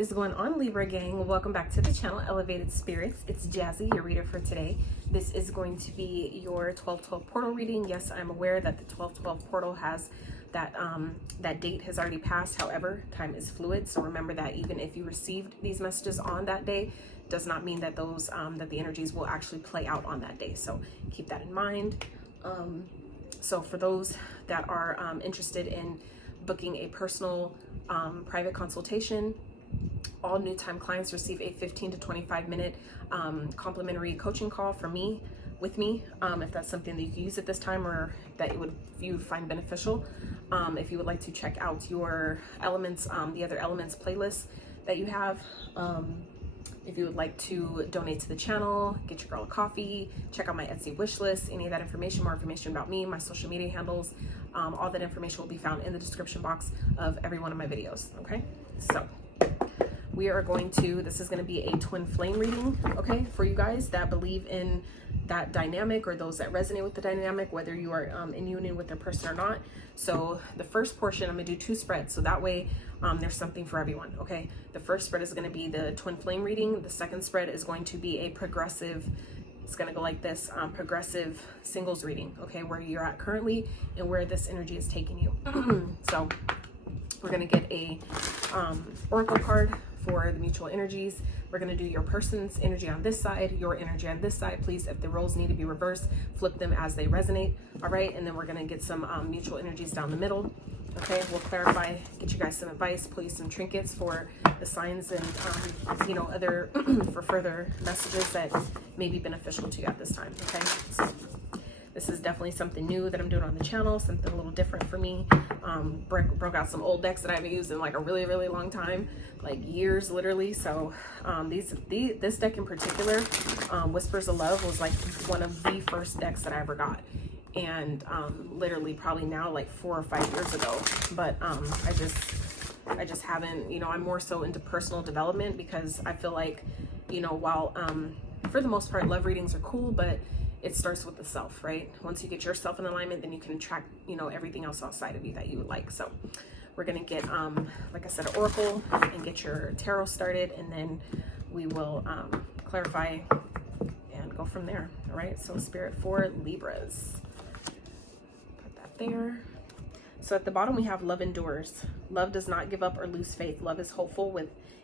is going on, Libra gang? Welcome back to the channel, Elevated Spirits. It's Jazzy, your reader for today. This is going to be your 12/12 portal reading. Yes, I'm aware that the 12/12 portal has that that date has already passed. However, time is fluid, so remember that even if you received these messages on that day, does not mean that those that the energies will actually play out on that day. So keep that in mind. So for those that are interested in booking a personal private consultation, all new time clients receive a 15 to 25 minute complimentary coaching call from me, with me, if that's something that you can use at this time or that you would find beneficial. If you would like to check out your elements, the other elements playlist that you have, if you would like to donate to the channel, get your girl a coffee, check out my Etsy wish list, any of that information, more information about me, my social media handles, all that information will be found in the description box of every one of my videos. Okay, so we are going to, this is going to be a twin flame reading, okay, for you guys that believe in that dynamic or those that resonate with the dynamic, whether you are in union with their person or not. So the first portion, I'm going to do 2 spreads, so that way there's something for everyone. Okay, the first spread is going to be the twin flame reading. The second spread is going to be a progressive, it's going to go like this, progressive singles reading, okay, where you're at currently and where this energy is taking you. So we're going to get a oracle card for the mutual energies. We're going to do your person's energy on this side, your energy on this side. Please, if the roles need to be reversed, flip them as they resonate. All right, and then we're going to get some mutual energies down the middle. Okay, we'll clarify, get you guys some advice, pull you some trinkets for the signs and you know, other for further messages that may be beneficial to you at this time. Okay, so this is definitely something new that I'm doing on the channel, something a little different for me. Broke out some old decks that I haven't used in like a really long time, like years literally. So this deck in particular, Whispers of Love, was like one of the first decks that I ever got, and literally probably now like 4 or 5 years ago. But I just haven't, you know, I'm more so into personal development because I feel like, you know, while for the most part love readings are cool, but it starts with the self, right? Once you get yourself in alignment, then you can attract, you know, everything else outside of you that you would like. So we're gonna get, like I said, an oracle and get your tarot started, and then we will clarify and go from there. All right, so Spirit for Libras. Put that there. So at the bottom we have love endures. Love does not give up or lose faith. Love is hopeful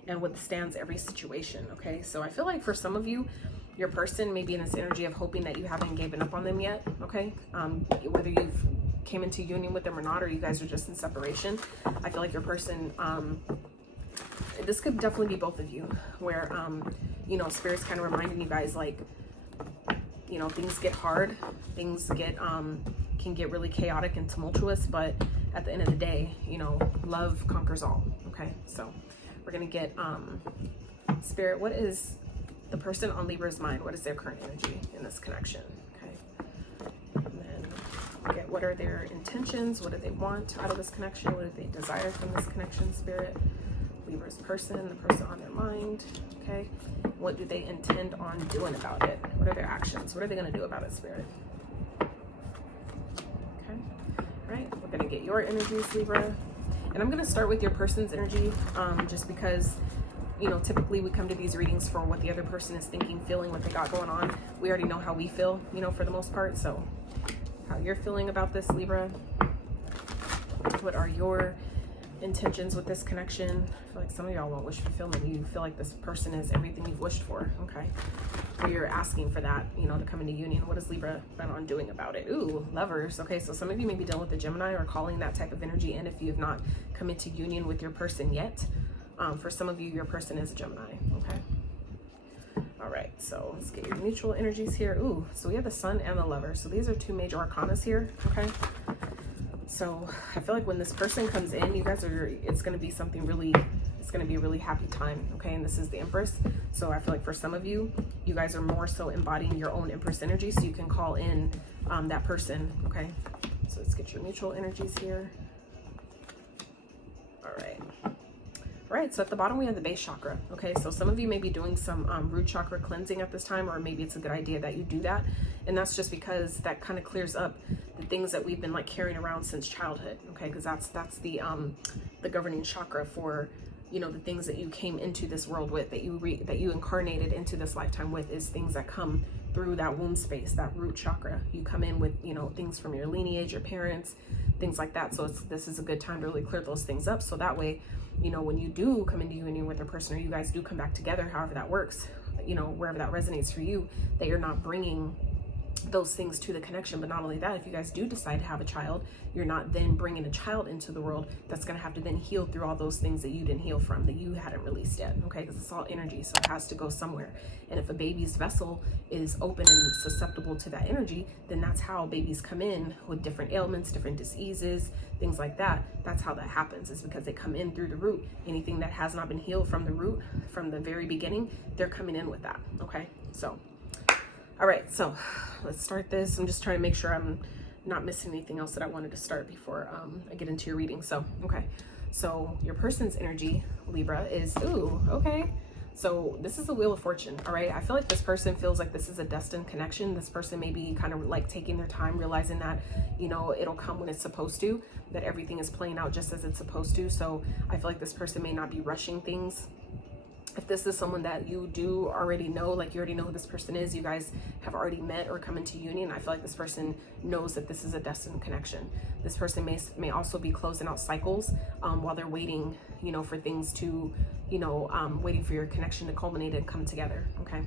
and withstands every situation. Okay, so I feel like for some of you, your person may be in this energy of hoping that you haven't given up on them yet. Okay, whether you've came into union with them or not, or you guys are just in separation, I feel like your person, this could definitely be both of you, where you know, Spirit's kind of reminding you guys, like, you know, things get hard, things get can get really chaotic and tumultuous, but at the end of the day, you know, love conquers all. Okay, so we're gonna get Spirit, what is the person on Libra's mind? What is their current energy in this connection? Okay, and then get what are their intentions, what do they want out of this connection, what do they desire from this connection, Spirit. Libra's person, the person on their mind. Okay, what do they intend on doing about it? What are their actions? What are they going to do about it, Spirit? Okay, all right, we're going to get your energies, Libra, and I'm going to start with your person's energy, just because, you know, typically we come to these readings for what the other person is thinking, feeling, what they got going on. We already know how we feel, you know, for the most part. So how you're feeling about this, Libra. What are your intentions with this connection? I feel like some of y'all want wish fulfillment. You feel like this person is everything you've wished for. Okay, or you're asking for that, you know, to come into union. What does Libra plan on doing about it? Ooh, Lovers. Okay, so some of you may be dealing with the Gemini or calling that type of energy in if you have not come into union with your person yet. For some of you, your person is a Gemini. Okay, all right, so let's get your mutual energies here. Ooh, so we have the Sun and the Lover, so these are 2 major arcanas here. Okay, so I feel like when this person comes in, you guys are, it's going to be something really, it's going to be a really happy time. Okay, and this is the Empress, so I feel like for some of you, you guys are more so embodying your own Empress energy, so you can call in that person. Okay, so let's get your mutual energies here. All right. Right, so at the bottom we have the base chakra. Okay, so some of you may be doing some root chakra cleansing at this time, or maybe it's a good idea that you do that, and that's just because that kind of clears up the things that we've been like carrying around since childhood. Okay, because that's the governing chakra for you know, the things that you came into this world with, that you incarnated into this lifetime with, is things that come through that womb space, that root chakra. You come in with, you know, things from your lineage, your parents, things like that. So this is a good time to really clear those things up, so that way, you know, when you do come into union with a person, or you guys do come back together, however that works, you know, wherever that resonates for you, that you're not bringing those things to the connection. But not only that, if you guys do decide to have a child, you're not then bringing a child into the world that's going to have to then heal through all those things that you didn't heal from, that you hadn't released yet. Okay, because it's all energy, so it has to go somewhere. And if a baby's vessel is open and susceptible to that energy, then that's how babies come in with different ailments, different diseases, things like that. That's how that happens, is because they come in through the root. Anything that has not been healed from the root, from the very beginning, they're coming in with that. Okay, so all right, so let's start this. I'm just trying to make sure I'm not missing anything else that I wanted to start before I get into your reading. So, okay. So your person's energy, Libra, is, ooh, okay. So this is the Wheel of Fortune, all right? I feel like this person feels like this is a destined connection. This person may be kind of like taking their time, realizing that, you know, it'll come when it's supposed to, that everything is playing out just as it's supposed to. So I feel like this person may not be rushing things. If this is someone that you do already know, like you already know who this person is, you guys have already met or come into union, I feel like this person knows that this is a destined connection. This person may also be closing out cycles while they're waiting, you know, for things to, you know, waiting for your connection to culminate and come together. Okay,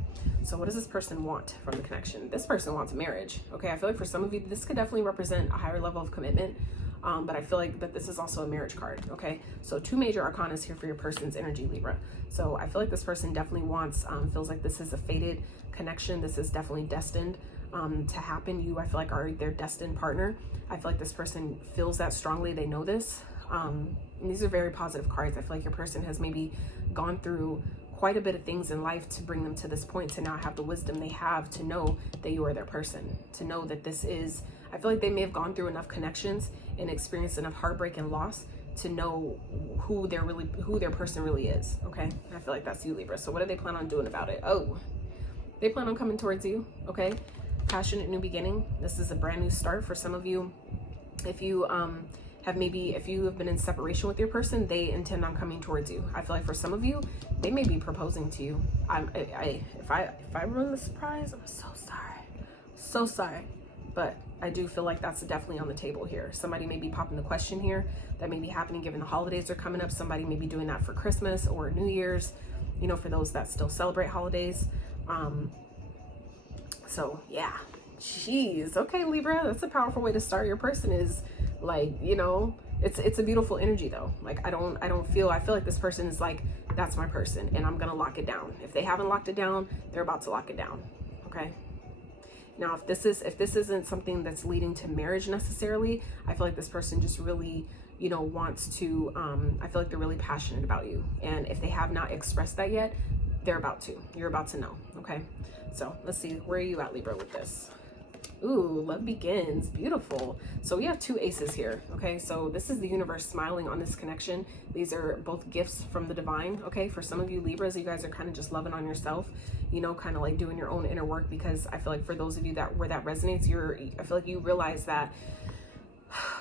so what does this person want from the connection? This person wants marriage. Okay, I feel like for some of you, this could definitely represent a higher level of commitment. But I feel like that this is also a marriage card. Okay, so 2 major arcana is here for your person's energy, Libra. So I feel like this person definitely wants, feels like this is a fated connection. This is definitely destined to happen. You, I feel like, are their destined partner. I feel like this person feels that strongly. They know this. And these are very positive cards. I feel like your person has maybe gone through quite a bit of things in life to bring them to this point, to now have the wisdom they have to know that you are their person, to know that this is, I feel like they may have gone through enough connections and experienced enough heartbreak and loss to know who their person really is. Okay, I feel like that's you, Libra. So what do they plan on doing about it? Oh, they plan on coming towards you. Okay, passionate new beginning. This is a brand new start for some of you. If you if you have been in separation with your person, they intend on coming towards you. I feel like for some of you, they may be proposing to you. If I ruin the surprise, I'm so sorry, but I do feel like that's definitely on the table here. Somebody may be popping the question here. That may be happening given the holidays are coming up. Somebody may be doing that for Christmas or New Year's, you know, for those that still celebrate holidays. So yeah, jeez. Okay, Libra, that's a powerful way to start. Your person is like, you know, it's a beautiful energy though. Like I feel like this person is like, that's my person and I'm gonna lock it down. If they haven't locked it down, they're about to lock it down. Okay. Now, if this isn't something that's leading to marriage necessarily, I feel like this person just really, you know, wants to, I feel like they're really passionate about you. And if they have not expressed that yet, they're about to. You're about to know. Okay. So let's see, where are you at, Libra, with this? Ooh, love begins. Beautiful. So we have 2 aces here. Okay, so this is the universe smiling on this connection. These are both gifts from the divine. Okay, for some of you Libras, you guys are kind of just loving on yourself, you know, kind of like doing your own inner work, because I feel like for those of you that where that resonates, I feel like you realize that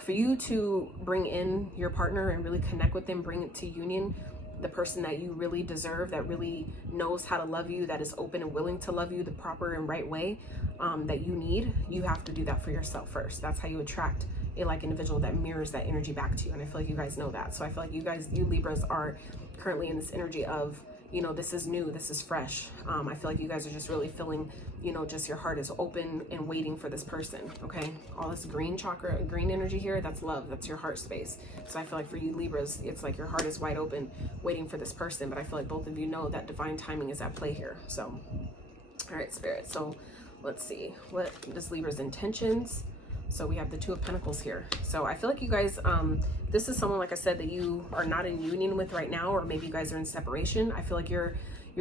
for you to bring in your partner and really connect with them, bring it to union, the person that you really deserve, that really knows how to love you, that is open and willing to love you the proper and right way that you need, you have to do that for yourself first. That's how you attract a like individual that mirrors that energy back to you. And I feel like you guys know that. So I feel like you Libras are currently in this energy of, you know, this is new, this is fresh. I feel like you guys are just really feeling, you know, just your heart is open and waiting for this person. Okay, all this green chakra, green energy here, that's love, that's your heart space. So I feel like for you Libras, it's like your heart is wide open waiting for this person, but I feel like both of you know that divine timing is at play here. So all right, Spirit, so let's see, what is Libra's intentions? So we have the 2 of Pentacles here. So I feel like you guys, this is someone, like I said, that you are not in union with right now, or maybe you guys are in separation. I feel like you're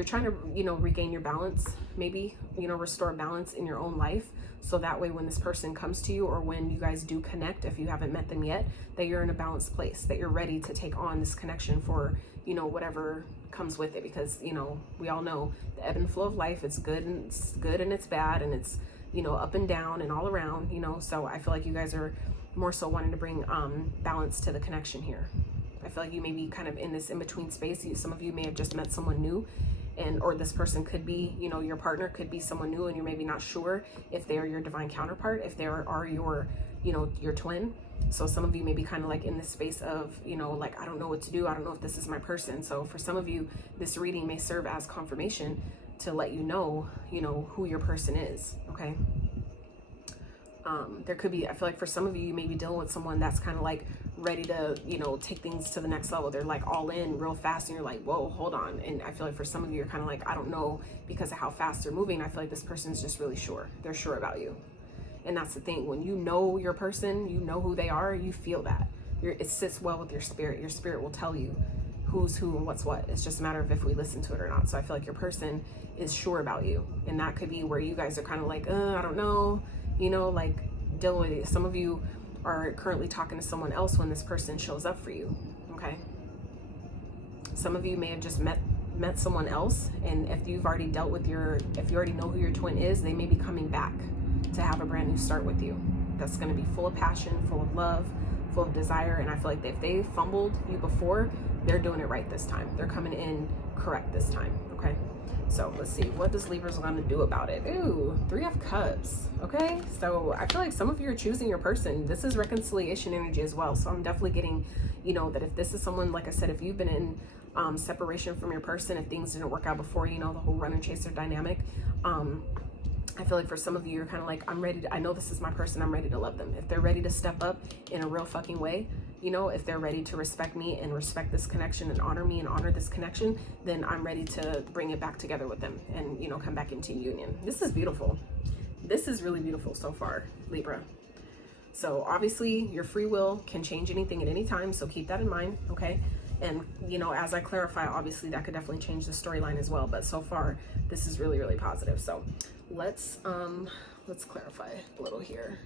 trying to, you know, regain your balance, maybe, you know, restore balance in your own life. So that way when this person comes to you, or when you guys do connect, if you haven't met them yet, that you're in a balanced place, that you're ready to take on this connection for, you know, whatever comes with it. Because, you know, we all know the ebb and flow of life, it's good and it's bad, and it's, you know, up and down and all around, you know. So I feel like you guys are more so wanting to bring balance to the connection here. I feel like you may be kind of in this in-between space. Some of you may have just met someone new, and or this person could be, you know, your partner could be someone new, and you're maybe not sure if they are your divine counterpart, if they are your, you know, your twin. So some of you may be kind of like in this space of, you know, like, I don't know what to do. I don't know if this is my person. So for some of you, this reading may serve as confirmation to let you know, who your person is, okay? There could be, I feel like for some of you, you may be dealing with someone that's kind of like ready to, you know, take things to the next level. They're like all in real fast, and you're like, whoa, hold on. And I feel like for some of you, you're kind of like, I don't know, because of how fast they're moving. I feel like this person's just really sure. They're sure about you. And that's the thing. When you know your person, you know who they are, you feel that. It sits well with your spirit. Your spirit will tell you who's who and what's what. It's just a matter of if we listen to it or not. So I feel like your person is sure about you. And that could be where you guys are kind of like, I don't know, you know, like dealing with it. Some of you are currently talking to someone else when this person shows up for you, okay? Some of you may have just met someone else, and if you've already dealt with if you already know who your twin is, they may be coming back to have a brand new start with you. That's going to be full of passion, full of love, full of desire. And I feel like if they fumbled you before, they're doing it right this time. They're coming in correct this time, okay? So let's see, what does Libra's going to do about it? Ooh, 3 of Cups, okay? So I feel like some of you are choosing your person. This is reconciliation energy as well. So I'm definitely getting, you know, that if this is someone, like I said, if you've been in separation from your person, if things didn't work out before, you know, the whole runner chaser dynamic, I feel like for some of you, you're kind of like, I know this is my person, I'm ready to love them. If they're ready to step up in a real fucking way, you know, if they're ready to respect me and respect this connection and honor me and honor this connection, then I'm ready to bring it back together with them and, you know, come back into union. This is beautiful. This is really beautiful so far, Libra. So obviously your free will can change anything at any time. So keep that in mind, okay? And, you know, as I clarify, obviously that could definitely change the storyline as well. But so far, this is really, really positive. So let's clarify a little here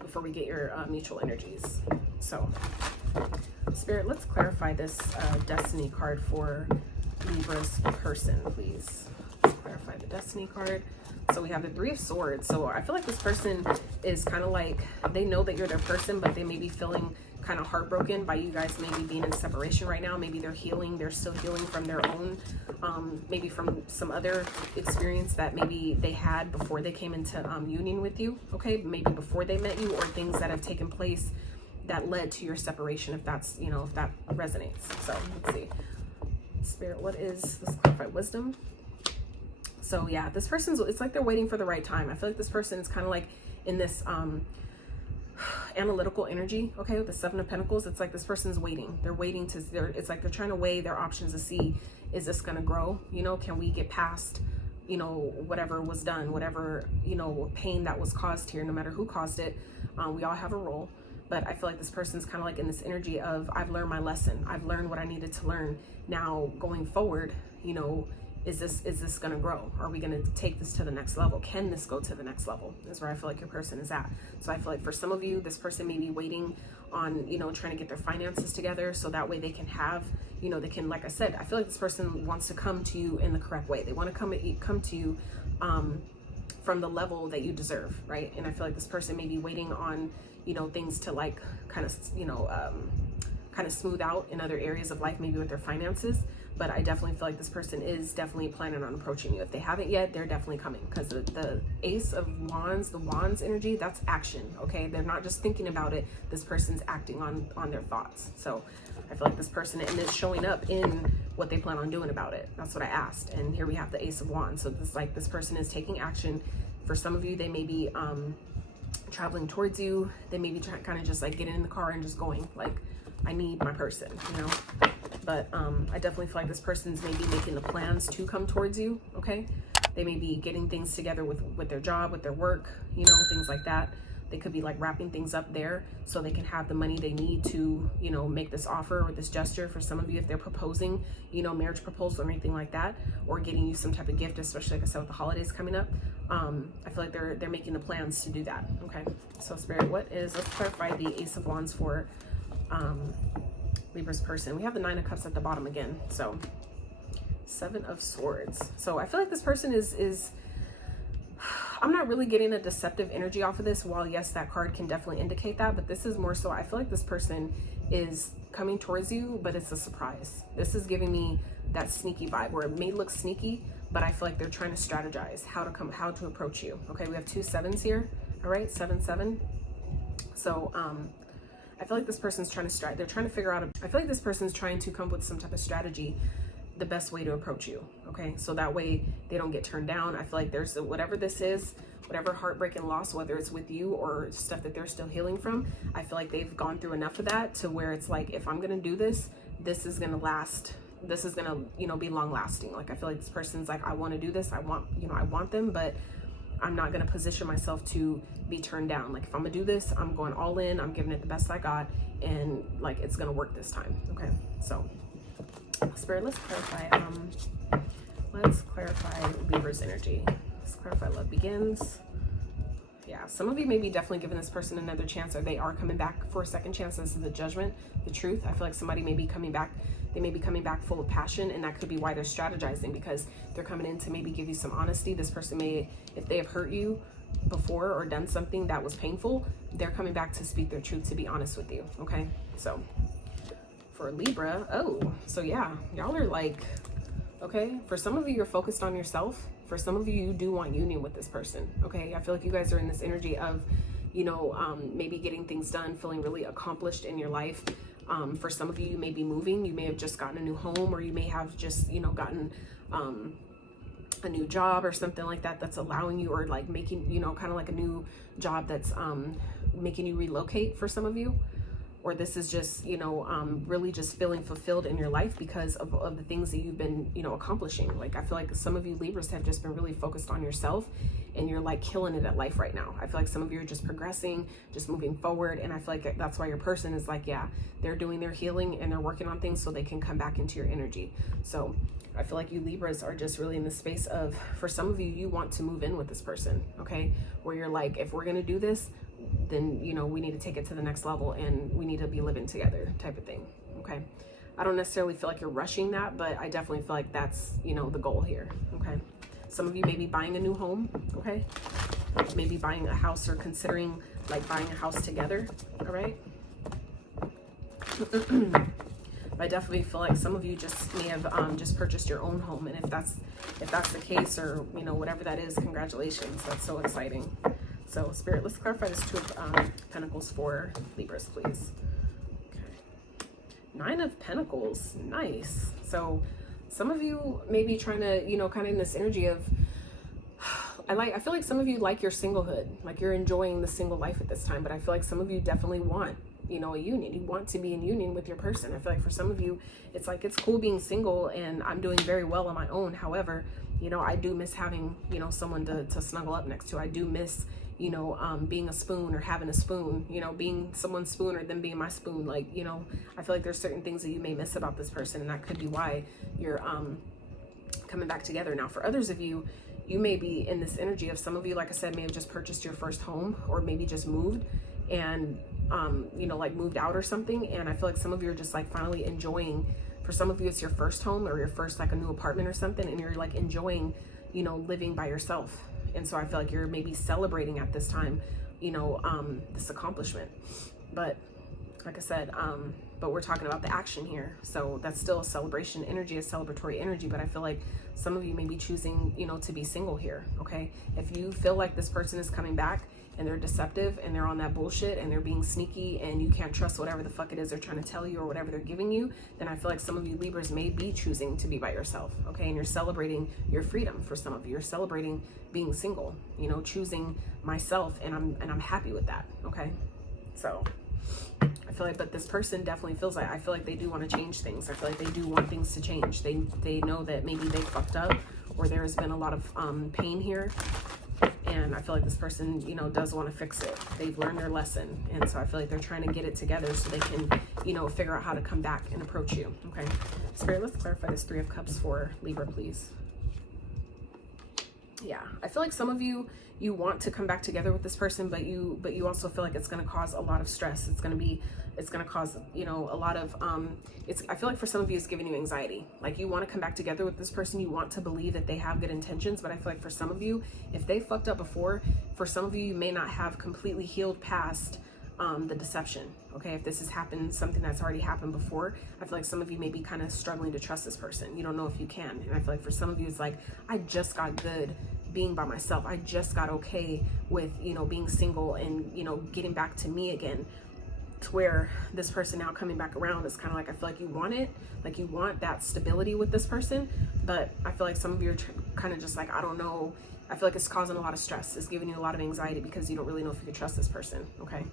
before we get your mutual energies. So Spirit, let's clarify this Destiny card for Libra's person, please. Let's clarify the Destiny card. So we have the 3 of Swords. So I feel like this person is kind of like, they know that you're their person, but they may be feeling kind of heartbroken by you guys maybe being in separation right now. Maybe they're healing, they're still healing from their own, maybe from some other experience that maybe they had before they came into union with you, okay? Maybe before they met you, or things that have taken place that led to your separation, if that's, you know, if that resonates. So let's see. Spirit, let's clarify wisdom. So yeah, this person's, it's like they're waiting for the right time. I feel like this person is kind of like in this analytical energy, okay, with the 7 of Pentacles. It's like this person's waiting. They're waiting to, it's like they're trying to weigh their options to see, is this going to grow? You know, can we get past, you know, whatever was done, whatever, you know, pain that was caused here, no matter who caused it. We all have a role. But I feel like this person's kind of like in this energy of, I've learned my lesson. I've learned what I needed to learn. Now going forward, you know, is this going to grow? Are we going to take this to the next level? Can this go to the next level? Is where I feel like your person is at. So I feel like for some of you, this person may be waiting on, you know, trying to get their finances together, so that way they can have, you know, they can, like I said, I feel like this person wants to come to you in the correct way. They want to come to you from the level that you deserve, right? And I feel like this person may be waiting on, you know, things to like kind of, you know, kind of smooth out in other areas of life, maybe with their finances. But I definitely feel like this person is definitely planning on approaching you. If they haven't yet, they're definitely coming, because the Ace of Wands, the Wands energy, that's action, okay? They're not just thinking about it. This person's acting on their thoughts. So I feel like this person, and it's showing up in what they plan on doing about it. That's what I asked. And here we have the Ace of Wands. So this, like, this person is taking action. For some of you, they may be traveling towards you. They may be kind of just like getting in the car and just going, like, I need my person, you know? But I definitely feel like this person's maybe making the plans to come towards you, okay? They may be getting things together with their job, with their work, you know, things like that. They could be like wrapping things up there so they can have the money they need to, you know, make this offer or this gesture. For some of you, if they're proposing, you know, marriage proposal or anything like that, or getting you some type of gift, especially like I said with the holidays coming up, I feel like they're making the plans to do that, okay? So Spirit, let's clarify the Ace of Wands for Libra's person. We have the 9 of Cups at the bottom again. So 7 of Swords. So I feel like this person is I'm not really getting a deceptive energy off of this. While yes, that card can definitely indicate that, but this is more so, I feel like this person is coming towards you, but it's a surprise. This is giving me that sneaky vibe where it may look sneaky, but I feel like they're trying to strategize how to approach you. Okay, we have 2 7s here. All right, 7 7. So I feel like this person's trying to they're trying to figure out I feel like this person's trying to come up with some type of strategy, the best way to approach you. Okay, so that way they don't get turned down. I feel like there's whatever this is, whatever heartbreak and loss, whether it's with you or stuff that they're still healing from, I feel like they've gone through enough of that to where it's like, if I'm gonna do this, this is gonna last. This is gonna, you know, be long lasting. Like, I feel like this person's like, I want to do this. I want them, but I'm not gonna position myself to be turned down. Like, if I'm gonna do this, I'm going all in. I'm giving it the best I got, and like, it's gonna work this time. Okay, so Spirit, let's clarify Libra's energy. Let's clarify love begins. Yeah, some of you may be definitely giving this person another chance, or they are coming back for a second chance. This is the judgment, the truth. I feel like somebody may be coming back. They may be coming back full of passion, and that could be why they're strategizing, because they're coming in to maybe give you some honesty. This person may, if they have hurt you before or done something that was painful, they're coming back to speak their truth, to be honest with you. Okay, so for Libra, so yeah, y'all are like, okay, for some of you, you're focused on yourself. For some of you, you do want union with this person. Okay, I feel like you guys are in this energy of, you know, maybe getting things done, feeling really accomplished in your life. For some of you, you may be moving. You may have just gotten a new home, or you may have just, you know, gotten a new job or something like that, that's allowing you, or like making, you know, kind of like a new job that's making you relocate for some of you. Or this is just, you know, really just feeling fulfilled in your life because of the things that you've been, you know, accomplishing. Like, I feel like some of you Libras have just been really focused on yourself, and you're like killing it at life right now. I feel like some of you are just progressing, just moving forward. And I feel like that's why your person is like, yeah, they're doing their healing and they're working on things so they can come back into your energy. So I feel like you Libras are just really in the space of, for some of you, you want to move in with this person, okay? Where you're like, if we're gonna do this, then, you know, we need to take it to the next level, and we need to be living together, type of thing. Okay, I don't necessarily feel like you're rushing that, but I definitely feel like that's, you know, the goal here. Okay, some of you may be buying a new home. Okay, maybe buying a house, or considering like buying a house together. All right. I definitely feel like some of you just may have just purchased your own home, and if that's the case, or, you know, whatever that is, congratulations. That's so exciting. So Spirit, let's clarify this 2 of Pentacles for Libras, please. Okay. 9 of Pentacles, nice. So some of you may be trying to, you know, kind of in this energy of, I feel like some of you like your singlehood, like you're enjoying the single life at this time, but I feel like some of you definitely want, you know, a union. You want to be in union with your person. I feel like for some of you, it's like, it's cool being single and I'm doing very well on my own. However, you know, I do miss having, you know, someone to snuggle up next to. I do miss, you know, being a spoon, or having a spoon, you know, being someone's spoon, or them being my spoon. Like, you know, I feel like there's certain things that you may miss about this person, and that could be why you're coming back together. Now, for others of you, you may be in this energy of, some of you, like I said, may have just purchased your first home, or maybe just moved and, you know, like moved out or something. And I feel like some of you are just like finally enjoying, for some of you, it's your first home, or your first, like a new apartment or something, and you're like enjoying, you know, living by yourself. And so I feel like you're maybe celebrating at this time, you know, this accomplishment. But like I said, but we're talking about the action here. So that's still a celebration energy, a celebratory energy. But I feel like some of you may be choosing, you know, to be single here. Okay. If you feel like this person is coming back and they're deceptive and they're on that bullshit and they're being sneaky and you can't trust whatever the fuck it is they're trying to tell you or whatever they're giving you, then I feel like some of you Libras may be choosing to be by yourself. Okay. And you're celebrating your freedom. For some of you, you're celebrating being single, you know, choosing myself, and I'm happy with that. Okay. So I feel like, but this person definitely feels like, I feel like they do want to change things. I feel like they do want things to change. They know that maybe they fucked up, or there has been a lot of pain here. And I feel like this person, you know, does want to fix it. They've learned their lesson. And so I feel like they're trying to get it together so they can, you know, figure out how to come back and approach you. Okay. Spirit, let's clarify this 3 of Cups for Libra, please. Yeah. I feel like some of you, you want to come back together with this person, but you also feel like it's going to cause a lot of stress. It's going to cause, you know, a lot of, I feel like for some of you, it's giving you anxiety. Like, you want to come back together with this person. You want to believe that they have good intentions, but I feel like for some of you, if they fucked up before, for some of you, you may not have completely healed past, the deception. Okay, if this has happened, something that's already happened before, I feel like some of you may be kind of struggling to trust this person. You don't know if you can. And I feel like for some of you, it's like, I just got good being by myself. I just got okay with, you know, being single and, you know, getting back to me again. To where this person now coming back around is kind of like, I feel like you want it, like you want that stability with this person, but I feel like some of you are kind of just like, I don't know. I feel like it's causing a lot of stress. It's giving you a lot of anxiety because you don't really know if you can trust this person. Okay,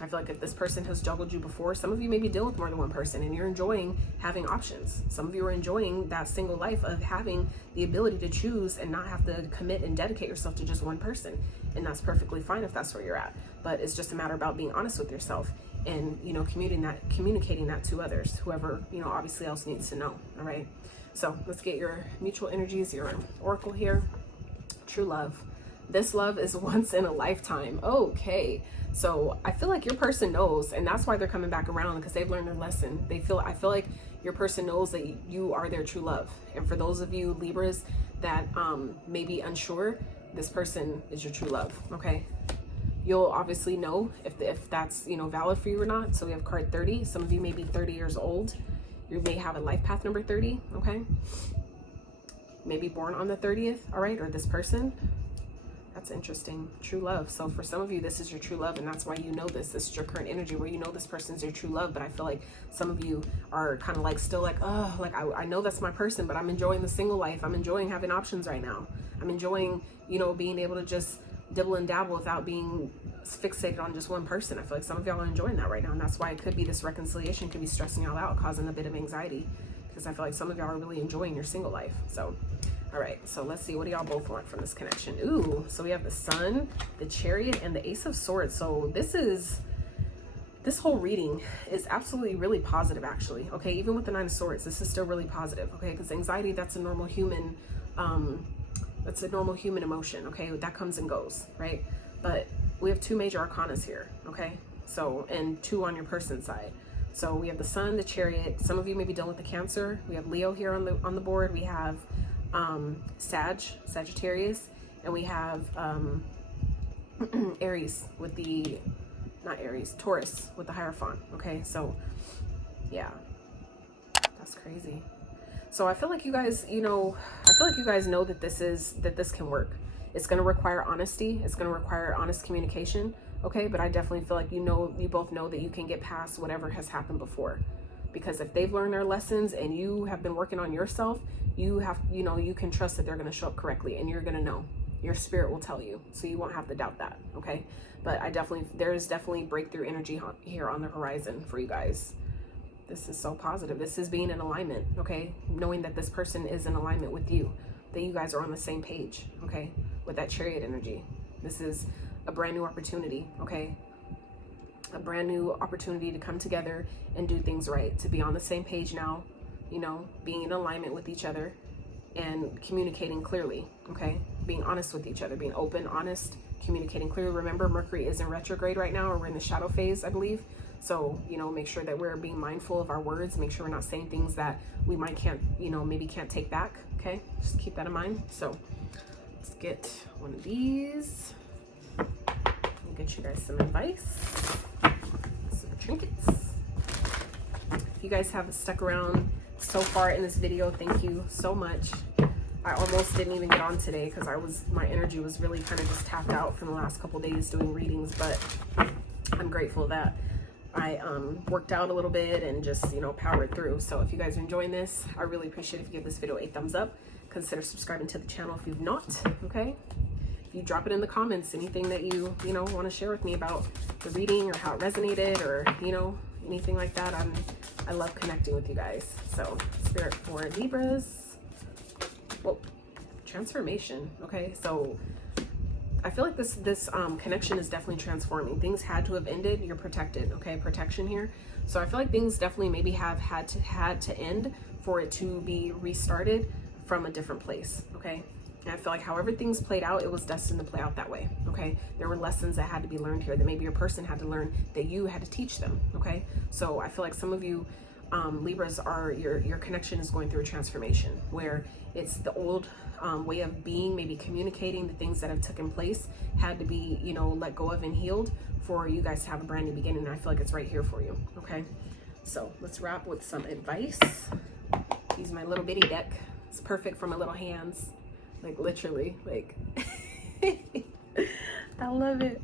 I feel like if this person has juggled you before, some of you may be dealing with more than one person and you're enjoying having options. Some of you are enjoying that single life of having the ability to choose and not have to commit and dedicate yourself to just one person, and that's perfectly fine if that's where you're at. But it's just a matter about being honest with yourself and, you know, communicating that to others, whoever, you know, obviously else needs to know. All right, so let's get your mutual energies, your oracle here. True love. This love is once in a lifetime. Okay, so I feel like your person knows, and that's why they're coming back around, because they've learned their lesson. I feel like your person knows that you are their true love. And for those of you Libras that may be unsure, this person is your true love. Okay, you'll obviously know if that's, you know, valid for you or not. So we have card 30. Some of you may be 30 years old. You may have a life path number 30. Okay, maybe born on the 30th. All right, or this person. That's interesting. True love. So for some of you, this is your true love, and that's why you know this. This is your current energy where you know this person's your true love. But I feel like some of you are kind of like still like, oh, like I know that's my person, but I'm enjoying the single life. I'm enjoying having options right now. I'm enjoying, you know, being able to just dibble and dabble without being fixated on just one person. I feel like some of y'all are enjoying that right now, and that's why it could be this reconciliation could be stressing y'all out, causing a bit of anxiety, because I feel like some of y'all are really enjoying your single life. So all right, so let's see, what do y'all both want from this connection? Ooh, so we have the Sun, the Chariot, and the Ace of Swords. So this whole reading is absolutely really positive, actually. Okay, even with the Nine of Swords, this is still really positive. Okay, because anxiety, that's a normal human, emotion. Okay, that comes and goes, right? But we have two major arcanas here. Okay, so, and two on your person's side. So we have the Sun, the Chariot. Some of you may be dealing with the Cancer. We have Leo here on the board. We have Sagittarius, and we have Aries with the, not Aries, Taurus with the Hierophant. Okay, so yeah, that's crazy. So I feel like you guys, you know, know that this can work. It's going to require honesty. It's going to require honest communication. Okay, but I definitely feel like, you know, you both know that you can get past whatever has happened before. Because if they've learned their lessons and you have been working on yourself, you can trust that they're going to show up correctly, and you're going to know. Your spirit will tell you, so you won't have to doubt that. Okay, but there is definitely breakthrough energy here on the horizon for you guys. This is so positive. This is being in alignment. Okay, knowing that this person is in alignment with you, that you guys are on the same page. Okay, with that Chariot energy, this is a brand new opportunity. Okay, a brand new opportunity to come together and do things right, to be on the same page now, you know, being in alignment with each other and communicating clearly. Okay, being honest with each other, being open, honest, communicating clearly. Remember, Mercury is in retrograde right now, or we're in the shadow phase, I believe. So, you know, make sure that we're being mindful of our words. Make sure we're not saying things that we maybe can't take back. Okay, just keep that in mind. So let's get one of these and get you guys some advice, some trinkets. If you guys have stuck around so far in this video, thank you so much. I almost didn't even get on today because my energy was really kind of just tapped out from the last couple days doing readings, but I'm grateful that I worked out a little bit and just, you know, powered through. So if you guys are enjoying this, I really appreciate it if you give this video a thumbs up. Consider subscribing to the channel if you've not. Okay, if you drop it in the comments, anything that you want to share with me about the reading or how it resonated, or, you know, anything like that. I love connecting with you guys. So Spirit for Libras. Well, transformation. Okay, so I feel like this connection is definitely transforming. Things had to have ended. You're protected. Okay, protection here. So I feel like things definitely maybe have had to end for it to be restarted from a different place. Okay, and I feel like however things played out, it was destined to play out that way. Okay, there were lessons that had to be learned here that maybe your person had to learn, that you had to teach them. Okay, so I feel like some of you Libras are, your connection is going through a transformation where it's the old way of being, maybe communicating, the things that have taken place had to be, you know, let go of and healed for you guys to have a brand new beginning. And I feel like it's right here for you. Okay, so let's wrap with some advice. Use my little bitty deck. It's perfect for my little hands, like literally, like I love it.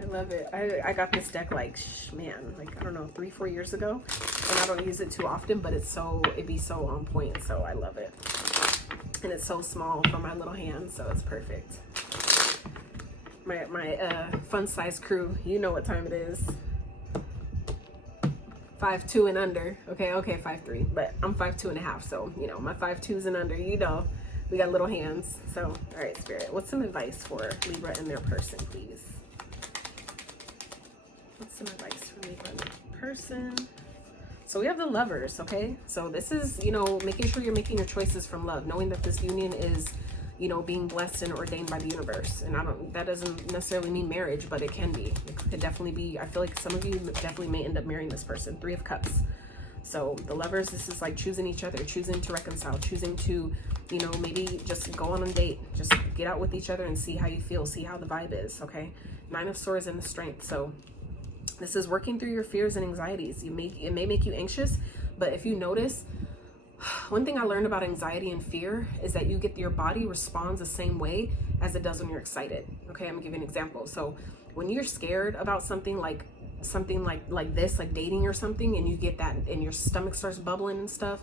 I love it. I got this deck like, man, like, I don't know, 3-4 years ago, and I don't use it too often, but it'd be so on point. So I love it. And it's so small for my little hands, so it's perfect. My fun size crew, you know what time it is. 5'2" and under. Okay, 5'3", but I'm 5'2.5", so you know, my 5'2s and under, you know, we got little hands. So all right, Spirit, what's some advice for Libra and their person, please? What's some advice for Libra and their person? So we have the Lovers. Okay, so this is, you know, making sure you're making your choices from love, knowing that this union is, you know, being blessed and ordained by the universe. And that doesn't necessarily mean marriage, but it can be. It could definitely be. I feel like some of you definitely may end up marrying this person. 3 of Cups. So the Lovers, this is like choosing each other, choosing to reconcile, choosing to, you know, maybe just go on a date, just get out with each other and see how you feel, see how the vibe is. Okay, 9 of Swords and the Strength. So this is working through your fears and anxieties. It may make you anxious, but if you notice, one thing I learned about anxiety and fear is that your body responds the same way as it does when you're excited. Okay, I'm gonna give you an example. So when you're scared about something like this, like dating or something, and you get that and your stomach starts bubbling and stuff,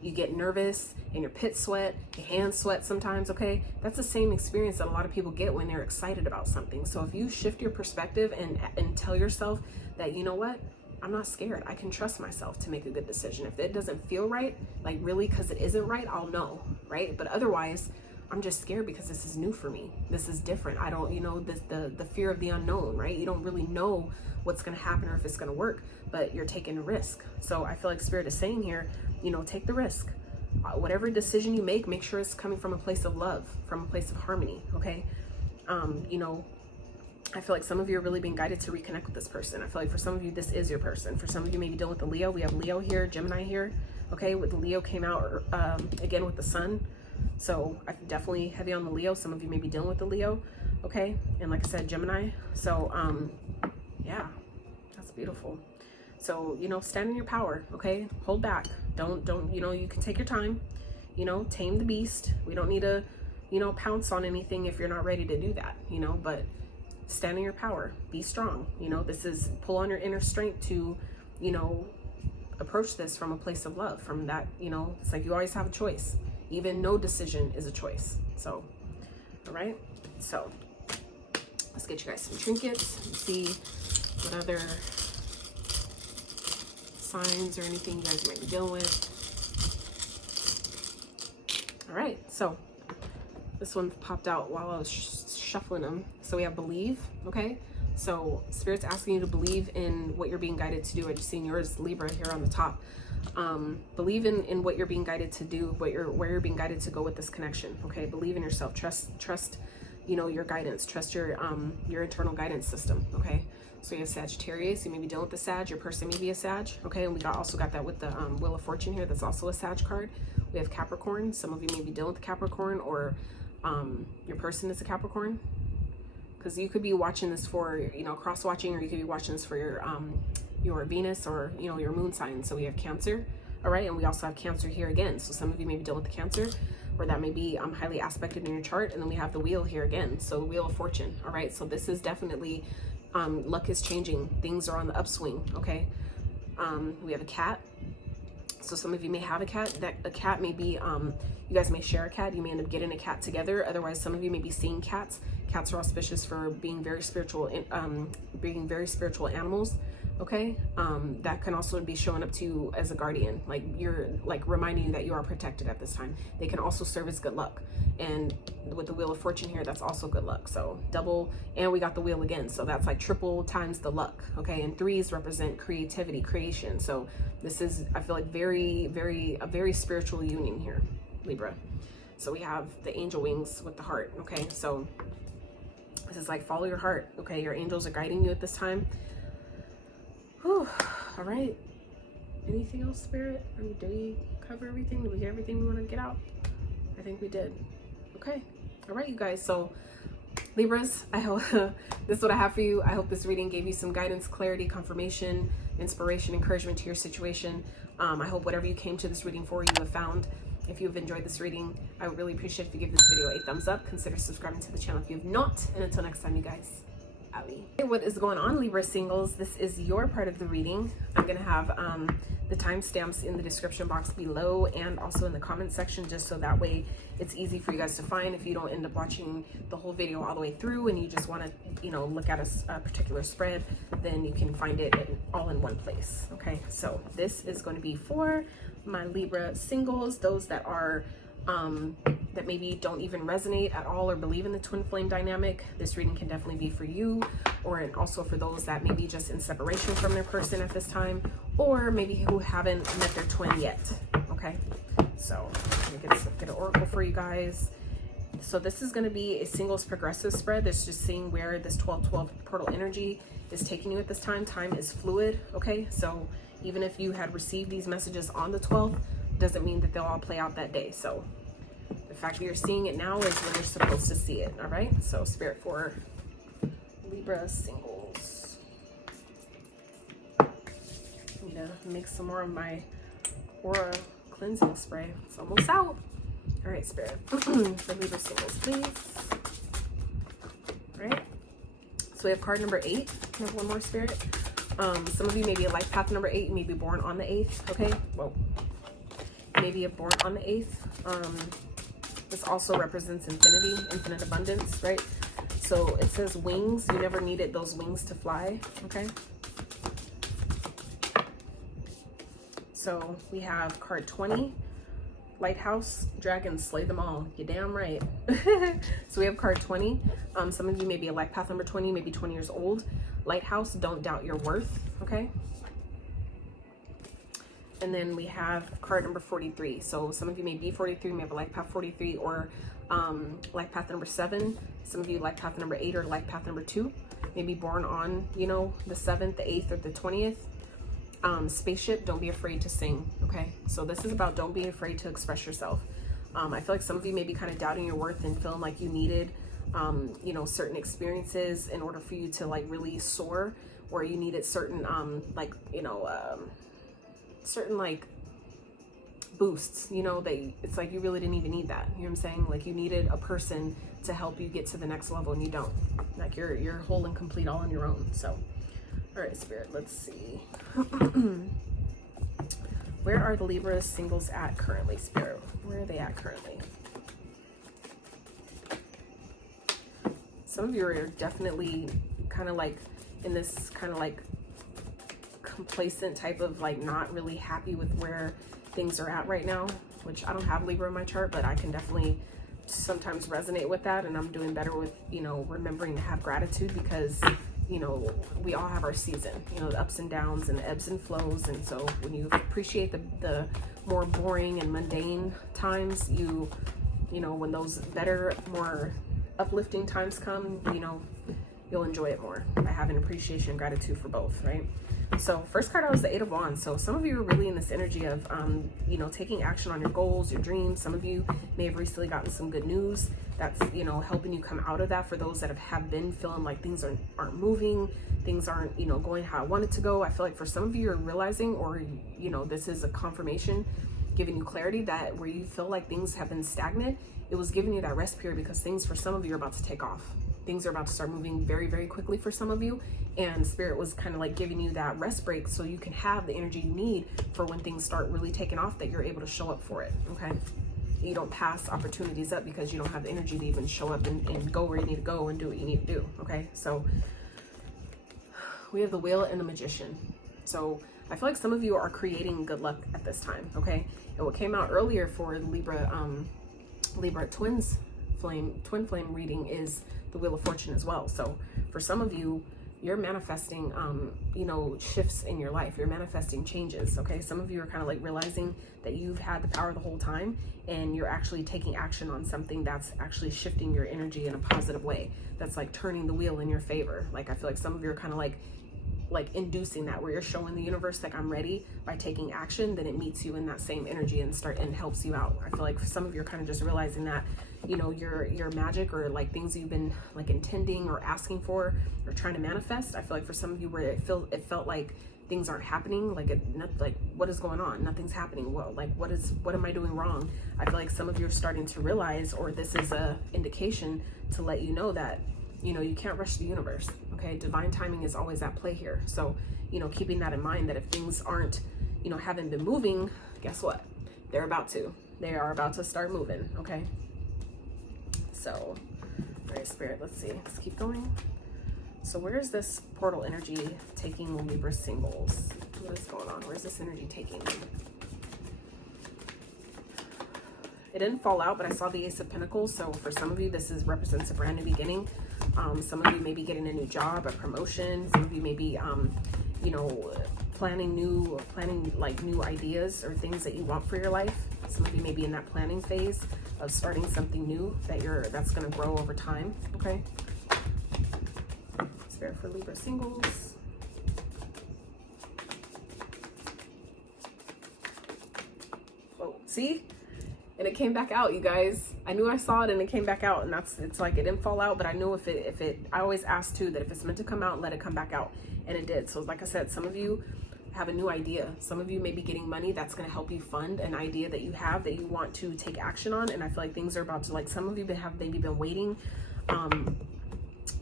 you get nervous and your pits sweat, your hands sweat sometimes. Okay, that's the same experience that a lot of people get when they're excited about something. So if you shift your perspective and tell yourself that, you know what, I'm not scared, I can trust myself to make a good decision. If it doesn't feel right, like really because it isn't right, I'll know, right? But otherwise, I'm just scared because this is new for me. This is different. I don't, you know, the fear of the unknown, right? You don't really know what's going to happen or if it's going to work, but you're taking a risk. So I feel like Spirit is saying here, you know, take the risk. Whatever decision you make sure it's coming from a place of love, from a place of harmony. Okay, you know, I feel like some of you are really being guided to reconnect with this person. I feel like for some of you, this is your person. For some of you, maybe dealing with the Leo. We have Leo here, Gemini here. Okay, with the Leo came out again with the Sun. So I'm definitely heavy on the Leo. Some of you may be dealing with the Leo. Okay, and like I said, Gemini. So yeah, that's beautiful. So, you know, stand in your power. Okay, hold back. Don't, you know, you can take your time, you know, tame the beast. We don't need to, you know, pounce on anything if you're not ready to do that, you know, but stand in your power, be strong. You know, this is pull on your inner strength to, you know, approach this from a place of love, from that, you know, it's like you always have a choice. Even no decision is a choice. So, all right. So let's get you guys some trinkets and see what other signs or anything you guys might be dealing with. All right. So this one popped out while I was shuffling them. So we have believe. Okay, so Spirit's asking you to believe in what you're being guided to do. I just seen yours, Libra, here on the top. Believe in what you're being guided to do, where you're being guided to go with this connection. Okay, believe in yourself, trust you know, your guidance, trust your internal guidance system. Okay, so you have Sagittarius, you may be dealing with the Sag, your person may be a Sag. Okay, and we also got that with the Wheel of Fortune here, that's also a Sag card. We have Capricorn, some of you may be dealing with Capricorn, or your person is a Capricorn, because you could be watching this for, you know, cross watching, or you could be watching this for your Venus or, you know, your moon sign. So we have Cancer. All right, and we also have Cancer here again, so some of you may be dealing with the Cancer, or that may be highly aspected in your chart. And then we have the Wheel here again, so Wheel of Fortune. All right, so this is definitely luck is changing, things are on the upswing. Okay, we have a cat. So some of you may have a cat. That a cat may be, you guys may share a cat. You may end up getting a cat together. Otherwise, some of you may be seeing cats. Cats are auspicious for being very spiritual, animals. Okay, that can also be showing up to you as a guardian, like you're like reminding you that you are protected at this time. They can also serve as good luck, and with the Wheel of Fortune here, that's also good luck. So double, and we got the wheel again, so that's like triple times the luck. Okay, and 3s represent creativity, creation. So this is, I feel like, a very spiritual union here, Libra. So we have the angel wings with the heart. Okay, so this is like follow your heart. Okay, your angels are guiding you at this time. Whew. All right. Anything else, Spirit? I mean, did we cover everything? Did we get everything we want to get out? I think we did. Okay. All right, you guys. So Libras, I hope this is what I have for you. I hope this reading gave you some guidance, clarity, confirmation, inspiration, encouragement to your situation. I hope whatever you came to this reading for, you have found. If you've enjoyed this reading, I would really appreciate if you give this video a thumbs up. Consider subscribing to the channel if you have not. And until next time, you guys. Hey, what is going on, Libra singles? This is your part of the reading. I'm gonna have the timestamps in the description box below and also in the comment section, just so that way it's easy for you guys to find. If you don't end up watching the whole video all the way through and you just want to, you know, look at a particular spread, then you can find it all in one place. Okay, so this is going to be for my Libra singles, those that are that maybe don't even resonate at all or believe in the twin flame dynamic. This reading can definitely be for you, or also for those that may be just in separation from their person at this time, or maybe who haven't met their twin yet. Okay, so I'm gonna get an oracle for you guys. So this is going to be a singles progressive spread. That's just seeing where this 12-12 portal energy is taking you at this time. Time is fluid. Okay, so even if you had received these messages on the 12th, doesn't mean that they'll all play out that day. So the fact that you're seeing it now is when you're supposed to see it. All right, so Spirit for Libra singles. I'm gonna make some more of my aura cleansing spray. It's almost out. All right, Spirit, for Libra singles, please. All right, so we have card number 8. We have one more, Spirit. Some of you may be a life path number 8. You may be born on the 8th. Okay, well, maybe you're born on the 8th. This also represents infinity, infinite abundance, right? So it says wings. You never needed those wings to fly. Okay, so we have card 20. Lighthouse, dragons, slay them all. You're damn right. So we have card 20. Some of you may be a life path number 20, maybe 20 years old. Lighthouse, don't doubt your worth. Okay. And then we have card number 43. So some of you may be 43, may have a life path 43, or life path number 7. Some of you life path number 8 or life path number 2. Maybe born on, you know, the 7th, the 8th, or the 20th. Spaceship, don't be afraid to sing. Okay, so this is about don't be afraid to express yourself. I feel like some of you may be kind of doubting your worth and feeling like you needed you know, certain experiences in order for you to like really soar, or you needed certain like, you know, certain like boosts, you know, that it's like you really didn't even need that. You know what I'm saying? Like you needed a person to help you get to the next level, and you don't. Like you're whole and complete all on your own. So all right, Spirit, let's see. Where are the Libra singles at currently, Spirit? Where are they at currently? Some of you are definitely kind of like in this kind of like complacent type of like not really happy with where things are at right now, which I don't have Libra in my chart, but I can definitely sometimes resonate with that. And I'm doing better with, you know, remembering to have gratitude, because you know, we all have our season, you know, the ups and downs and the ebbs and flows. And so when you appreciate the more boring and mundane times, you know, when those better, more uplifting times come, you know, you'll enjoy it more. I have an appreciation and gratitude for both, right? So first card out was the 8 of Wands. So some of you are really in this energy of, you know, taking action on your goals, your dreams. Some of you may have recently gotten some good news that's, you know, helping you come out of that. For those that have been feeling like things aren't moving, things aren't, you know, going how I want it to go. I feel like for some of you, you're realizing, or, you know, this is a confirmation giving you clarity that where you feel like things have been stagnant, it was giving you that rest period, because things for some of you are about to take off. Things are about to start moving very, very quickly for some of you, and Spirit was kind of like giving you that rest break so you can have the energy you need for when things start really taking off, that you're able to show up for it. Okay, you don't pass opportunities up because you don't have the energy to even show up and go where you need to go and do what you need to do. Okay, so we have the Wheel and the Magician. So I feel like some of you are creating good luck at this time. Okay, and what came out earlier for Libra twin flame reading is the Wheel of Fortune as well. So for some of you, you're manifesting you know, shifts in your life. You're manifesting changes. Okay, some of you are kind of like realizing that you've had the power the whole time, and you're actually taking action on something that's actually shifting your energy in a positive way, that's like turning the wheel in your favor. Like I feel like some of you are kind of like like inducing that, where you're showing the universe like I'm ready by taking action, then it meets you in that same energy and helps you out. I feel like for some of you are kind of just realizing that, you know, your magic, or like things you've been like intending or asking for or trying to manifest. I feel like for some of you where it felt like things aren't happening, like what is going on? Nothing's happening. Well, like what am I doing wrong? I feel like some of you are starting to realize, or this is a indication to let you know that, you know, you can't rush the universe. Okay, divine timing is always at play here. So, you know, keeping that in mind, that if things aren't, you know, haven't been moving, guess what? They are about to start moving. Okay, so, all right, Spirit, let's see, let's keep going. So where is this portal energy taking Libra singles? What is going on? Where's this energy taking them? It didn't fall out, but I saw the Ace of Pentacles. So for some of you, this represents a brand new beginning. Some of you may be getting a new job, a promotion. Some of you may be, you know, planning like new ideas or things that you want for your life. Some of you may be in that planning phase of starting something new that's going to grow over time. Okay. Spirit for Libra singles. Oh, see? And it came back out, you guys. I knew I saw it and it came back out, and it's like it didn't fall out, but I knew if it I always ask too that if it's meant to come out, let it come back out, and it did. So like I said, some of you have a new idea. Some of you may be getting money that's going to help you fund an idea that you have that you want to take action on, and I feel like things are about to, like, some of you have maybe been waiting,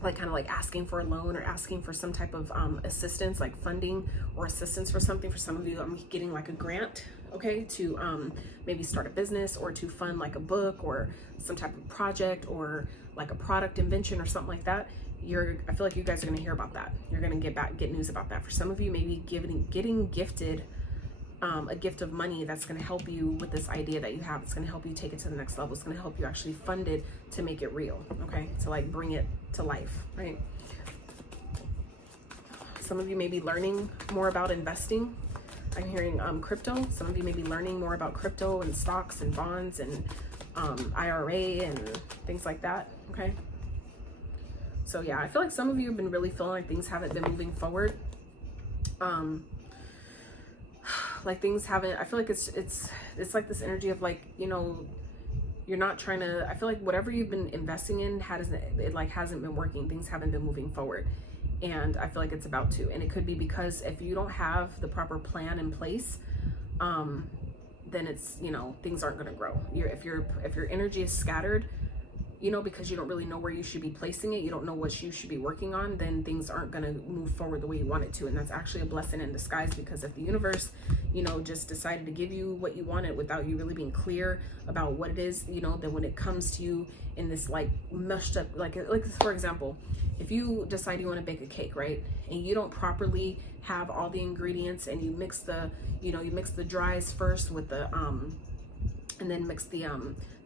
like kind of like asking for a loan or asking for some type of assistance, like funding or assistance for something. For some of you, I'm getting like a grant, okay, to maybe start a business or to fund like a book or some type of project or like a product invention or something like that. I feel like you guys are going to hear about that. You're going to get news about that. For some of you, maybe getting gifted a gift of money that's going to help you with this idea that you have. It's going to help you take it to the next level. It's going to help you actually fund it to make it real, okay, to like bring it to life, right? Some of you may be learning more about investing. I'm hearing crypto. Some of you may be learning more about crypto and stocks and bonds and IRA and things like that, okay? So yeah, I feel like some of you have been really feeling like things haven't been moving forward. Like things haven't, I feel like it's like this energy of like, you know, you're not trying to, I feel like whatever you've been investing in hasn't been working. Things haven't been moving forward. And I feel like it's about to, and it could be because if you don't have the proper plan in place, then it's, you know, things aren't going to grow. If your energy is scattered, you know, because you don't really know where you should be placing it, you don't know what you should be working on, then things aren't going to move forward the way you want it to. And that's actually a blessing in disguise, because if the universe, you know, just decided to give you what you wanted without you really being clear about what it is, you know, then when it comes to you in this like mushed up, like for example, if you decide you want to bake a cake, right, and you don't properly have all the ingredients, and you mix the dries first with the and then mix the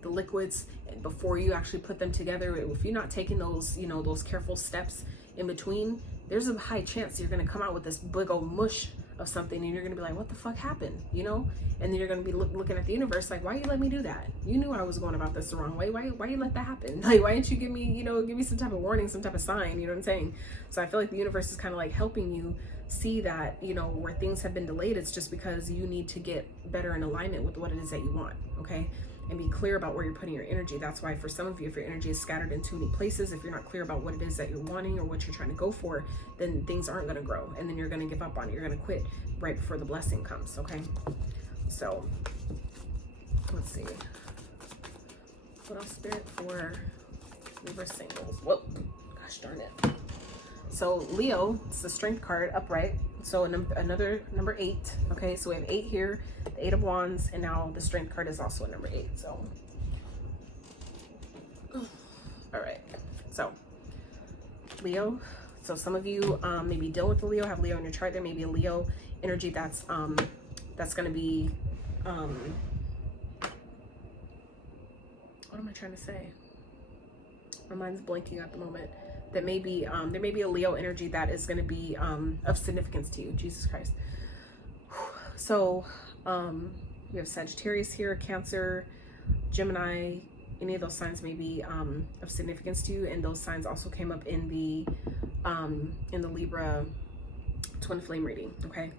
liquids before you actually put them together, if you're not taking those, you know, those careful steps in between, there's a high chance you're going to come out with this big old mush of something, and you're going to be like, what the fuck happened, you know? And then you're going to be looking at the universe like, why you let me do that? You knew I was going about this the wrong way. Why you let that happen? Like, why didn't you give me some type of warning, some type of sign, you know what I'm saying? So I feel like the universe is kind of like helping you see that, you know, where things have been delayed, it's just because you need to get better in alignment with what it is that you want, okay? And be clear about where you're putting your energy. That's why for some of you, if your energy is scattered in too many places, if you're not clear about what it is that you're wanting or what you're trying to go for, then things aren't going to grow, and then you're going to give up on it. You're going to quit right before the blessing comes, okay? So let's see, what else, Spirit, for Libra singles? Whoa, gosh darn it. So Leo, it's the Strength card, upright. So another number 8. Okay, so we have 8 here, the 8 of Wands, and now the Strength card is also a number 8. So, all right. So Leo. So some of you may be dealing with the Leo, have Leo in your chart. There may be a Leo energy that's going to be. What am I trying to say? My mind's blanking at the moment. That may be there may be a Leo energy that is going to be of significance to you. Jesus Christ. So we have Sagittarius here, Cancer, Gemini. Any of those signs may be of significance to you, and those signs also came up in the Libra twin flame reading, okay?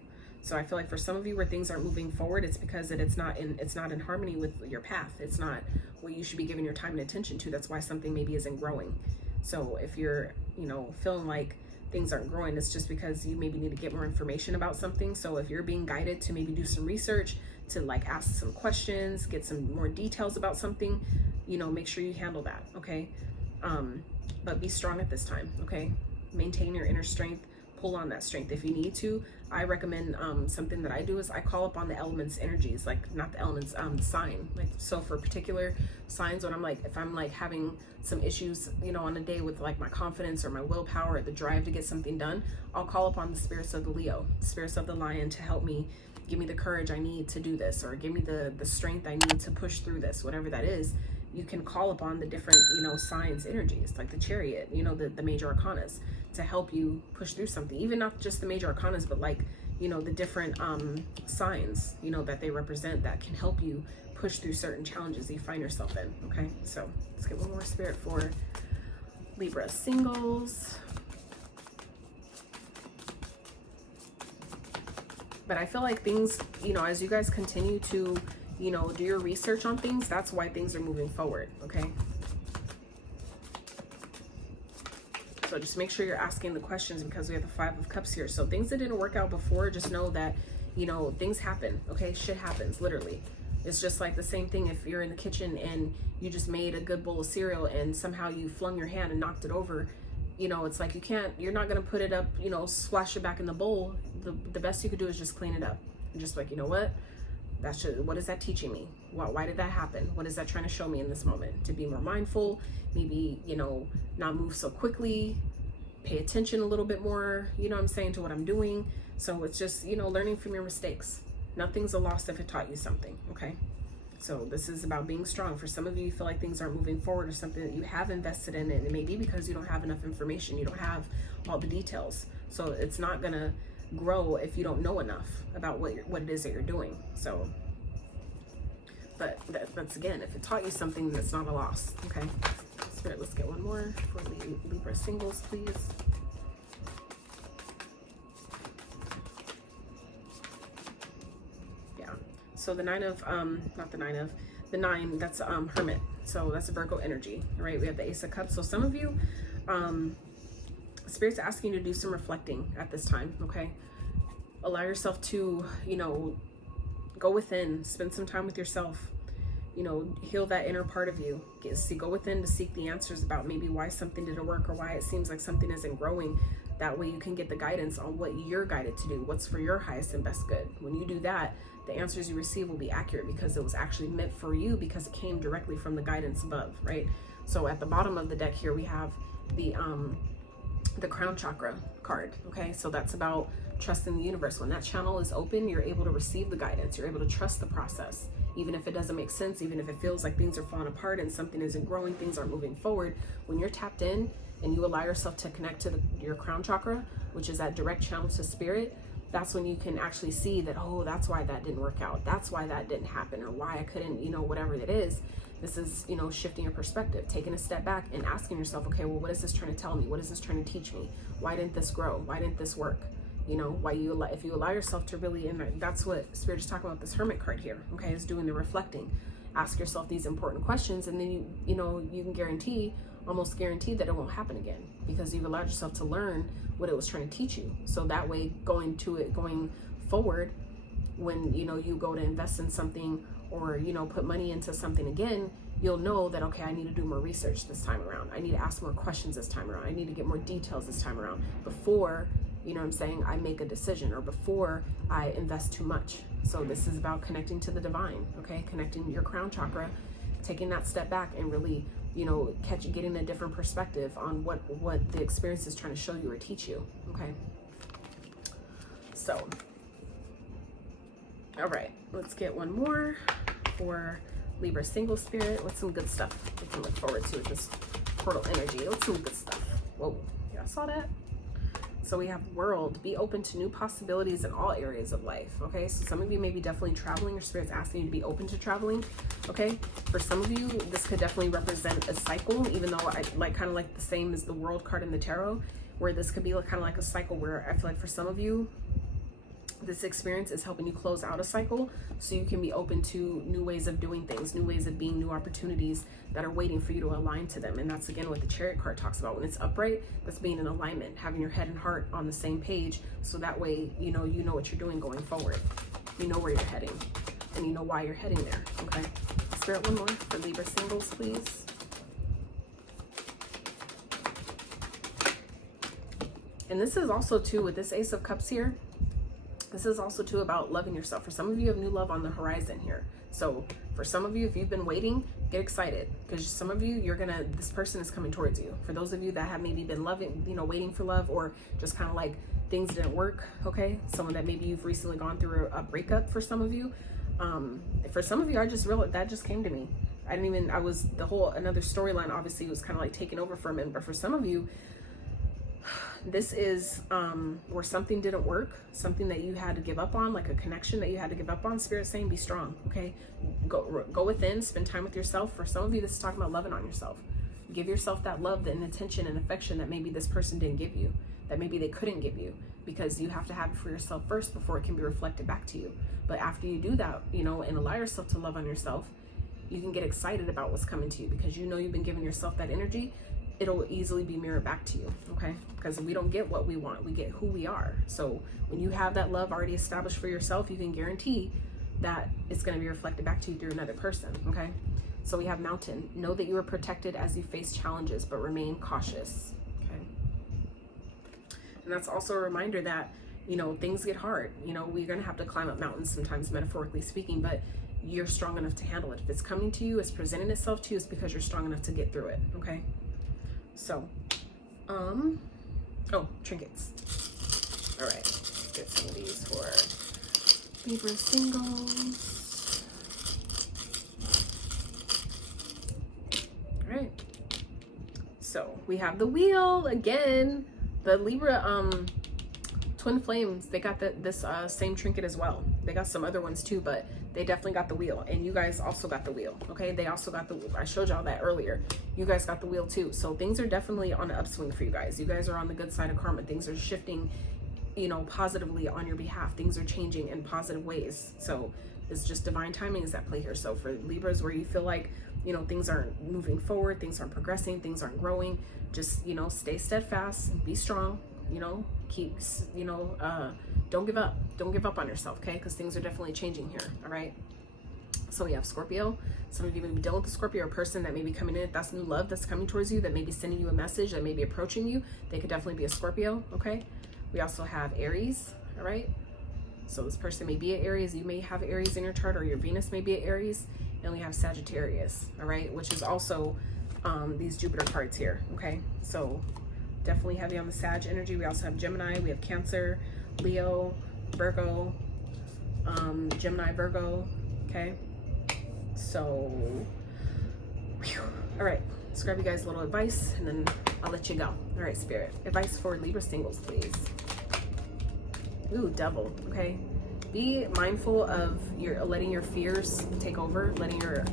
So I feel like for some of you where things aren't moving forward, it's because it's not in harmony with your path. It's not what you should be giving your time and attention to. That's why something maybe isn't growing. So if you're, you know, feeling like things aren't growing, it's just because you maybe need to get more information about something. So if you're being guided to maybe do some research, to like ask some questions, get some more details about something, you know, make sure you handle that, okay? But be strong at this time, okay? Maintain your inner strength, pull on that strength if you need to. I recommend something that I do is I call upon the elements energies, like not the elements, sign. Like, so for particular signs, when I'm like, if I'm like having some issues, you know, on a day with like my confidence or my willpower or the drive to get something done, I'll call upon the spirits of the Leo, spirits of the lion, to help me, give me the courage I need to do this, or give me the strength I need to push through this, whatever that is. You can call upon the different, you know, signs energies, like the chariot, you know, the major arcanas, to help you push through something. Even not just the major arcanas, but like, you know, the different signs, you know, that they represent, that can help you push through certain challenges you find yourself in. Okay, so let's get one more spirit for Libra singles. But I feel like things, you know, as you guys continue to, you know, do your research on things, that's why things are moving forward, okay? So just make sure you're asking the questions, because we have the 5 of Cups here. So things that didn't work out before, just know that, you know, things happen, okay? Shit happens, literally. It's just like the same thing if you're in the kitchen and you just made a good bowl of cereal and somehow you flung your hand and knocked it over. You know, it's like you're not gonna put it up, you know, splash it back in the bowl. The best you could do is just clean it up. And just like, you know what? What is that teaching me? Why did that happen? What is that trying to show me in this moment? To be more mindful, maybe, you know, not move so quickly, pay attention a little bit more, you know what I'm saying, to what I'm doing. So it's just, you know, learning from your mistakes. Nothing's a loss if it taught you something, okay? So this is about being strong. For some of you, you feel like things aren't moving forward, or something that you have invested in, and it may be because you don't have enough information. You don't have all the details. So it's not gonna grow if you don't know enough about what it is that you're doing. So, but that's again, if it taught you something, that's not a loss, okay? Spirit, let's get one more for Libra singles, please. So the 9, that's Hermit. So that's a Virgo energy, right? We have the Ace of Cups. So some of you, Spirit's asking you to do some reflecting at this time, okay? Allow yourself to, you know, go within, spend some time with yourself, you know, heal that inner part of you. Go within to seek the answers about maybe why something didn't work, or why it seems like something isn't growing. That way you can get the guidance on what you're guided to do, what's for your highest and best good. When you do that, the answers you receive will be accurate, because it was actually meant for you, because it came directly from the guidance above, right? So at the bottom of the deck here, we have the crown chakra card, okay? So that's about trusting the universe. When that channel is open, you're able to receive the guidance. You're able to trust the process. Even if it doesn't make sense, even if it feels like things are falling apart and something isn't growing, things aren't moving forward, when you're tapped in and you allow yourself to connect to your crown chakra, which is that direct channel to spirit, that's when you can actually see that, oh, that's why that didn't work out. That's why that didn't happen, or why I couldn't, you know, whatever it is. This is, you know, shifting your perspective, taking a step back and asking yourself, okay, well, what is this trying to tell me? What is this trying to teach me? Why didn't this grow? Why didn't this work? You know, if you allow yourself to really, and that's what Spirit is talking about, this Hermit card here, okay, is doing the reflecting. Ask yourself these important questions, and then you know, you can almost guarantee that it won't happen again, because you've allowed yourself to learn what it was trying to teach you. So that way, going forward, when, you know, you go to invest in something, or, you know, put money into something again, you'll know that, okay, I need to do more research this time around. I need to ask more questions this time around. I need to get more details this time around before, you know what I'm saying, I make a decision, or before I invest too much. So this is about connecting to the divine, okay? Connecting your crown chakra, taking that step back and really, you know, getting a different perspective on what the experience is trying to show you or teach you, okay? So, all right, let's get one more for Libra single spirit. What's some good stuff we can look forward to with this portal energy? What's some good stuff? Whoa, y'all saw that? So we have world, be open to new possibilities in all areas of life, okay? So some of you may be definitely traveling, your spirit's asking you to be open to traveling, okay? For some of you, this could definitely represent a cycle, even though I kind of like the same as the world card in the tarot. where this could be kind of like a cycle, where I feel like for some of you, this experience is helping you close out a cycle so you can be open to new ways of doing things, new ways of being, new opportunities that are waiting for you to align to them. And that's again what the Chariot card talks about. When it's upright, that's being in alignment, having your head and heart on the same page, so that way you know what you're doing going forward. You know where you're heading, and you know why you're heading there. Okay, Spirit, one more for Libra singles, please. And this is also too, with this Ace of Cups here, this is also too about loving yourself. For some of you have new love on the horizon here. So for some of you, if you've been waiting, get excited, because some of you, this person is coming towards you. For those of you that have maybe been loving, waiting for love, or just kind of like things didn't work, okay? Someone that maybe you've recently gone through a breakup for some of you. For some of you, I just realized that just came to me. Another storyline obviously was kind of like taking over for a minute, but for some of you, this is where something didn't work, something that you had to give up on, like a connection that you had to give up on. Spirit saying, be strong, okay? Go within, spend time with yourself. For some of you, this is talking about loving on yourself. Give yourself that love and attention and affection that maybe this person didn't give you, that maybe they couldn't give you, because you have to have it for yourself first before it can be reflected back to you. But after you do that, and allow yourself to love on yourself, you can get excited about what's coming to you, because you've been giving yourself that energy. It'll easily be mirrored back to you, okay? Because we don't get what we want, we get who we are. So when you have that love already established for yourself, you can guarantee that it's going to be reflected back to you through another person, okay? So we have Mountain. Know that you are protected as you face challenges, but remain cautious, okay? And that's also a reminder that, things get hard. We're going to have to climb up mountains sometimes, metaphorically speaking, but you're strong enough to handle it. If it's coming to you, it's presenting itself to you, it's because you're strong enough to get through it, okay? So, trinkets. All right, let's get some of these for Libra singles. All right. So we have the wheel again. The Libra twin flames, they got this same trinket as well. They got some other ones too, but they definitely got the wheel, and you guys also got the wheel, okay? They also got I showed y'all that earlier. You guys got the wheel too. So things are definitely on an upswing for you guys. You guys are on the good side of karma. Things are shifting, positively on your behalf. Things are changing in positive ways. So it's just divine timing is at play here. So for Libras, where you feel like, things aren't moving forward, things aren't progressing, things aren't growing, just, stay steadfast, be strong, keep, don't give up. Don't give up on yourself, okay? Because things are definitely changing here, all right? So we have Scorpio. Some of you may be dealing with a Scorpio, or a person that may be coming in. If that's new love that's coming towards you, that may be sending you a message, that may be approaching you, they could definitely be a Scorpio, okay? We also have Aries, all right? So this person may be an Aries. You may have Aries in your chart, or your Venus may be an Aries. And we have Sagittarius, all right? Which is also these Jupiter cards here, okay? So definitely heavy on the Sag energy. We also have Gemini. We have Cancer, Leo, Virgo, Gemini, Virgo, okay? So, all right, let's grab you guys a little advice, and then I'll let you go. All right, Spirit, advice for Libra singles, please. Ooh, Devil, okay? Be mindful of letting your fears take over, letting your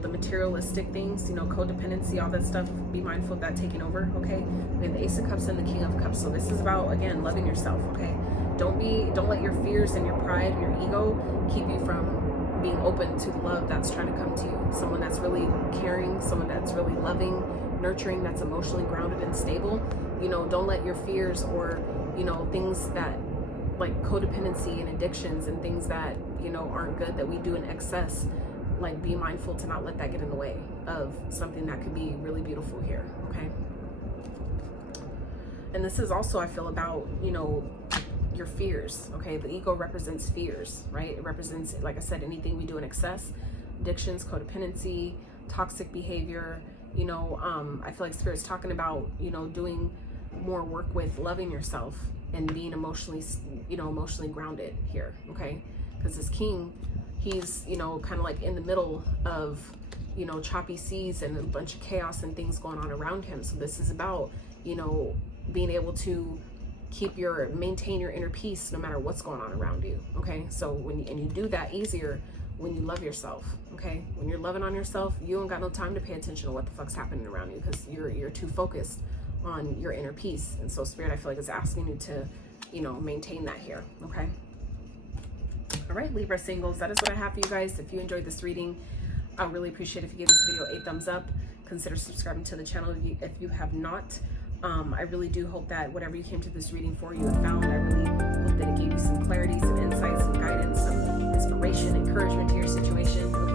the materialistic things, codependency, all that stuff. Be mindful of that taking over, okay? We have the Ace of Cups and the King of Cups. So this is about, again, loving yourself, okay? Don't let your fears and your pride and your ego keep you from being open to the love that's trying to come to you. Someone that's really caring, someone that's really loving, nurturing, that's emotionally grounded and stable. Don't let your fears or, things that like codependency and addictions and things that, aren't good, that we do in excess, like be mindful to not let that get in the way of something that could be really beautiful here, okay? And this is also, I feel, about, your fears, okay? The ego represents fears, right? It represents, like I said, anything we do in excess, addictions, codependency, toxic behavior. I feel like Spirit's talking about, doing more work with loving yourself and being emotionally grounded here, okay? Because this King, he's, kind of like in the middle of, choppy seas and a bunch of chaos and things going on around him. So this is about, being able to maintain your inner peace no matter what's going on around you, okay? So and you do that easier when you love yourself, okay? When you're loving on yourself, you don't got no time to pay attention to what the fuck's happening around you, because you're too focused on your inner peace. And so Spirit, I feel like, is asking you to, you know, maintain that here. Okay. All right, Libra singles, that is what I have for you guys. If you enjoyed this reading, I would really appreciate if you give this video a thumbs up. Consider subscribing to the channel if you have not. I really do hope that whatever you came to this reading for, you have found. I really hope that it gave you some clarity, some insights, some guidance, some inspiration, encouragement to your situation.